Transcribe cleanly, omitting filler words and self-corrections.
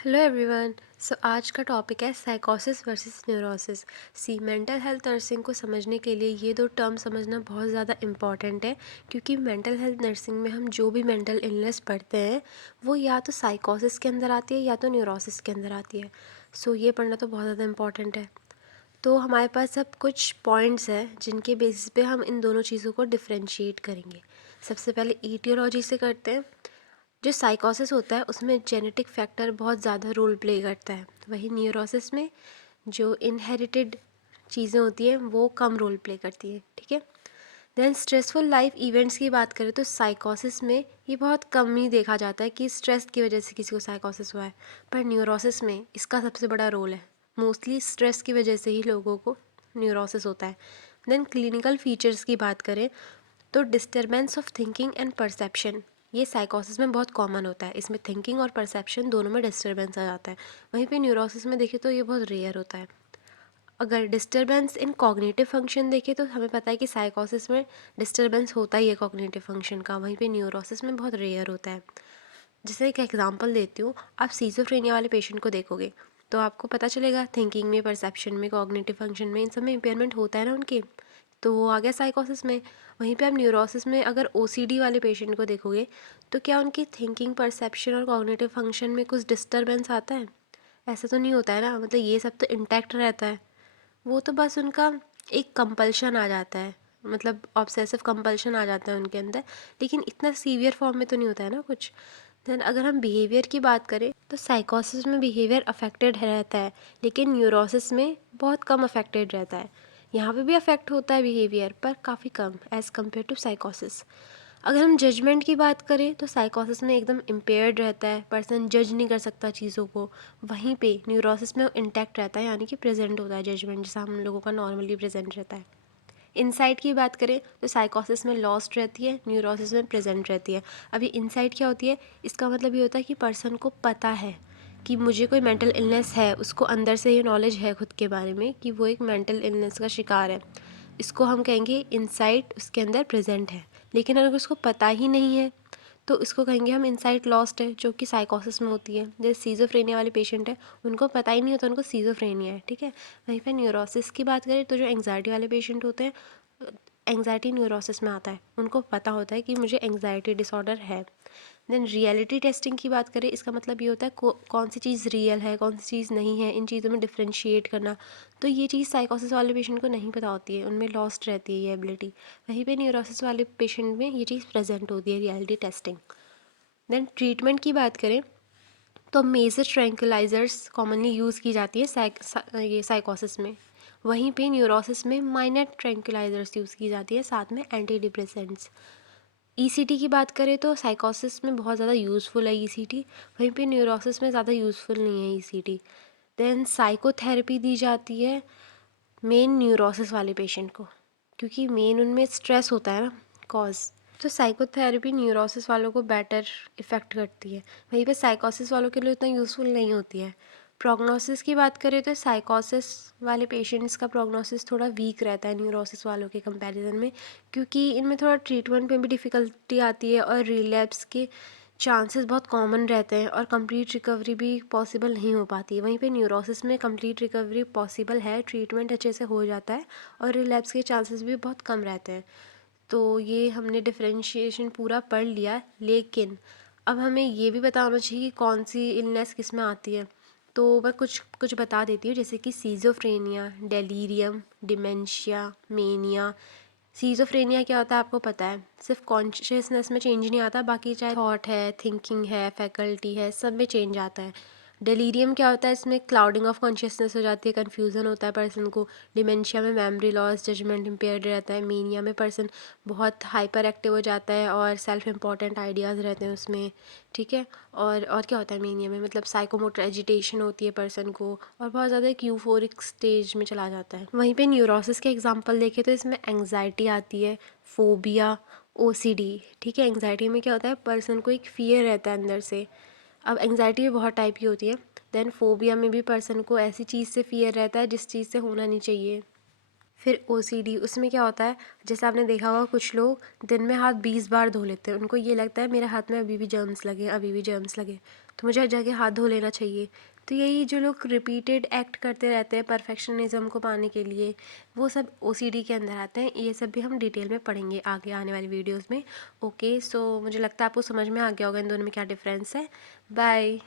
Hello everyone. सो आज का topic है साइकोसिस versus neurosis. Mental health nursing को समझने के लिए ये दो टर्म समझना बहुत ज़्यादा इम्पॉर्टेंट है, क्योंकि मेंटल हेल्थ नर्सिंग में हम जो भी मेंटल इलनेस पढ़ते हैं वो या तो साइकोसिस के अंदर आती है या तो न्यूरोसिस के अंदर आती है। ये पढ़ना तो बहुत ज़्यादा इम्पॉर्टेंट है। तो हमारे पास अब कुछ पॉइंट्स हैं जिनके बेसिस पे हम इन दोनों चीज़ों को डिफ्रेंशिएट करेंगे। सबसे पहले ईटियोलॉजी से करते हैं। जो साइकोसिस होता है उसमें जेनेटिक फैक्टर बहुत ज़्यादा रोल प्ले करता है, वहीं न्यूरोसिस में जो इनहेरिटेड चीज़ें होती हैं वो कम रोल प्ले करती हैं। ठीक है। देन स्ट्रेसफुल लाइफ इवेंट्स की बात करें तो साइकोसिस में ये बहुत कम ही देखा जाता है कि स्ट्रेस की वजह से किसी को साइकोसिस हुआ है, पर न्यूरोसिस में इसका सबसे बड़ा रोल है। मोस्टली स्ट्रेस की वजह से ही लोगों को न्यूरोसिस होता है। देन क्लिनिकल फीचर्स की बात करें तो disturbance of thinking and perception, ये साइकोसिस में बहुत कॉमन होता है। इसमें थिंकिंग और परसेप्शन दोनों में डिस्टर्बेंस आ जाता है। वहीं पे न्यूरोसिस में देखें तो ये बहुत रेयर होता है। अगर डिस्टर्बेंस इन कॉग्निटिव फंक्शन देखें तो हमें पता है कि साइकोसिस में डिस्टर्बेंस होता ही है कॉग्निटिव फंक्शन का, वहीं पे न्यूरोसिस में बहुत रेयर होता है। जैसे एक एग्जांपल देती हूँ, आप सीजोफ्रेनिया वाले पेशेंट को देखोगे तो आपको पता चलेगा थिंकिंग में, परसेप्शन में, कॉग्निटिव फंक्शन में, इन सब में इम्पेयरमेंट होता है ना उनके, तो वो आ गया साइकोसिस में। वहीं पे आप न्यूरोसिस में अगर ओसीडी वाले पेशेंट को देखोगे तो क्या उनकी थिंकिंग, परसेप्शन और कॉग्निटिव फंक्शन में कुछ डिस्टर्बेंस आता है? ऐसा तो नहीं होता है ना, मतलब ये सब तो इंटैक्ट रहता है। वो तो बस उनका एक कंपल्शन आ जाता है, मतलब ऑब्सेसिव कंपल्शन आ जाता है उनके अंदर, लेकिन इतना सीवियर फॉर्म में तो नहीं होता है ना कुछ। देन अगर हम बिहेवियर की बात करें तो साइकोसिस में बिहेवियर अफेक्टेड रहता है, लेकिन न्यूरोसिस में बहुत कम अफेक्टेड रहता है। यहाँ पे भी अफेक्ट होता है बिहेवियर, पर काफ़ी कम एज़ कम्पेयर टू साइकोसिस। अगर हम जजमेंट की बात करें तो साइकोसिस में एकदम इम्पेयर्ड रहता है, पर्सन जज नहीं कर सकता चीज़ों को। वहीं पे न्यूरोसिस में इंटैक्ट रहता है, यानी कि प्रेजेंट होता है जजमेंट, जैसा हम लोगों का नॉर्मली प्रेजेंट रहता है। इनसाइट की बात करें तो साइकोसिस में लॉस्ट रहती है, न्यूरोसिस में प्रेजेंट रहती है। अभी इनसाइट क्या होती है, इसका मतलब ये होता है कि पर्सन को पता है कि मुझे कोई मेंटल इलनेस है, उसको अंदर से ये नॉलेज है खुद के बारे में कि वो एक मेंटल इलनेस का शिकार है। इसको हम कहेंगे इनसाइट उसके अंदर प्रेजेंट है। लेकिन अगर उसको पता ही नहीं है तो इसको कहेंगे हम इनसाइट लॉस्ट है, जो कि साइकोसिस में होती है। जैसे सीजोफ्रेनिया वाले पेशेंट है, उनको पता ही नहीं होता उनको सीजोफ्रेनिया है। ठीक है। वहीं पर न्यूरोसिस की बात करें तो जो एंग्जाइटी वाले पेशेंट होते हैं, एंग्जाइटी न्यूरोसिस में आता है, उनको पता होता है कि मुझे एंग्जाइटी डिसऑर्डर है। देन रियलिटी टेस्टिंग की बात करें, इसका मतलब ये होता है कौन सी चीज़ रियल है, कौन सी चीज़ नहीं है, इन चीज़ों में डिफ्रेंशिएट करना। तो ये चीज़ साइकोसिस वाले पेशेंट को नहीं पता होती है, उनमें लॉस्ट रहती है ये एबिलिटी। वहीं पे न्यूरोसिस वाले पेशेंट में ये चीज़ प्रेजेंट होती है, रियलिटी टेस्टिंग। देन ट्रीटमेंट की बात करें तो मेजर ट्रैंक्विलाइजर्स कॉमनली यूज़ की जाती है ये साइकोसिस में। वहीं पे न्यूरोसिस में माइनर ट्रैंक्विलाइजर्स यूज़ की जाती है, साथ में एंटी डिप्रेसेंट्स। ईसीटी की बात करें तो साइकोसिस में बहुत ज़्यादा यूज़फुल है ईसीटी, वहीं पे न्यूरोसिस में ज़्यादा यूज़फुल नहीं है ईसीटी। देन साइकोथेरेपी दी जाती है मेन न्यूरोसिस वाले पेशेंट को, क्योंकि मेन उनमें स्ट्रेस होता है ना कॉज। तो साइकोथेरेपी न्यूरोसिस वालों को बेटर इफ़ेक्ट करती है, वहीं पे साइकोसिस वालों के लिए उतना यूज़फुल नहीं होती है। प्रोग्नोसिस की बात करें तो साइकोसिस वाले पेशेंट्स का प्रोग्नोसिस थोड़ा वीक रहता है न्यूरोसिस वालों के कंपैरिजन में, क्योंकि इनमें थोड़ा ट्रीटमेंट में भी डिफ़िकल्टी आती है और रिलैप्स के चांसेस बहुत कॉमन रहते हैं और कंप्लीट रिकवरी भी पॉसिबल नहीं हो पाती है। वहीं पे न्यूरोसिस में कंप्लीट रिकवरी पॉसिबल है, ट्रीटमेंट अच्छे से हो जाता है और रिलैप्स के चांसेस भी बहुत कम रहते हैं। तो ये हमने डिफरेंशिएशन पूरा पढ़ लिया, लेकिन अब हमें ये भी पता होना चाहिए कि कौन सी इलनेस किस में आती है। तो मैं कुछ कुछ बता देती हूँ, जैसे कि schizophrenia, delirium, dementia, mania. Schizophrenia क्या होता है आपको पता है, सिर्फ कॉन्शियसनेस में चेंज नहीं आता, बाकी चाहे थॉट है, थिंकिंग है, फैकल्टी है, सब में चेंज आता है। डेलीरियम क्या होता है, इसमें क्लाउडिंग ऑफ कॉन्शियसनेस हो जाती है, कन्फ्यूज़न होता है पर्सन को। डिमेंशिया में मेमोरी लॉस, जजमेंट इम्पेयर्ड रहता है। मेनिया में पर्सन बहुत हाइपर एक्टिव हो जाता है और सेल्फ इम्पॉर्टेंट आइडियाज़ रहते हैं उसमें। ठीक है। और क्या होता है मेनिया में, मतलब साइकोमोटर एजिटेशन होती है पर्सन को, और बहुत ज़्यादा एक यूफोरिक स्टेज में चला जाता है। वहीं पे न्यूरोसिस के एग्जांपल देखें तो इसमें एंग्जाइटी आती है, फोबिया, ओसीडी। ठीक है। एंग्जाइटी में क्या होता है, पर्सन को एक फियर रहता है अंदर से। अब एंग्जाइटी भी बहुत टाइप की होती है। देन फोबिया में भी पर्सन को ऐसी चीज़ से फियर रहता है जिस चीज़ से होना नहीं चाहिए। फिर ओसीडी, उसमें क्या होता है, जैसे आपने देखा होगा कुछ लोग दिन में हाथ 20 बार धो लेते हैं, उनको ये लगता है मेरे हाथ में अभी भी जर्म्स लगे, अभी भी जर्म्स लगे। तो मुझे जाके हाथ धो लेना चाहिए। तो यही जो लोग रिपीटेड एक्ट करते रहते हैं परफेक्शनिज्म को पाने के लिए, वो सब ओसीडी के अंदर आते हैं। ये सब भी हम डिटेल में पढ़ेंगे आगे आने वाली वीडियोस में। ओके, सो मुझे लगता है आपको समझ में आ गया होगा इन दोनों में क्या डिफरेंस है। बाय।